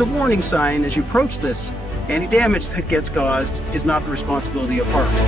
a warning sign as you approach this. Any damage that gets caused is not the responsibility of parks.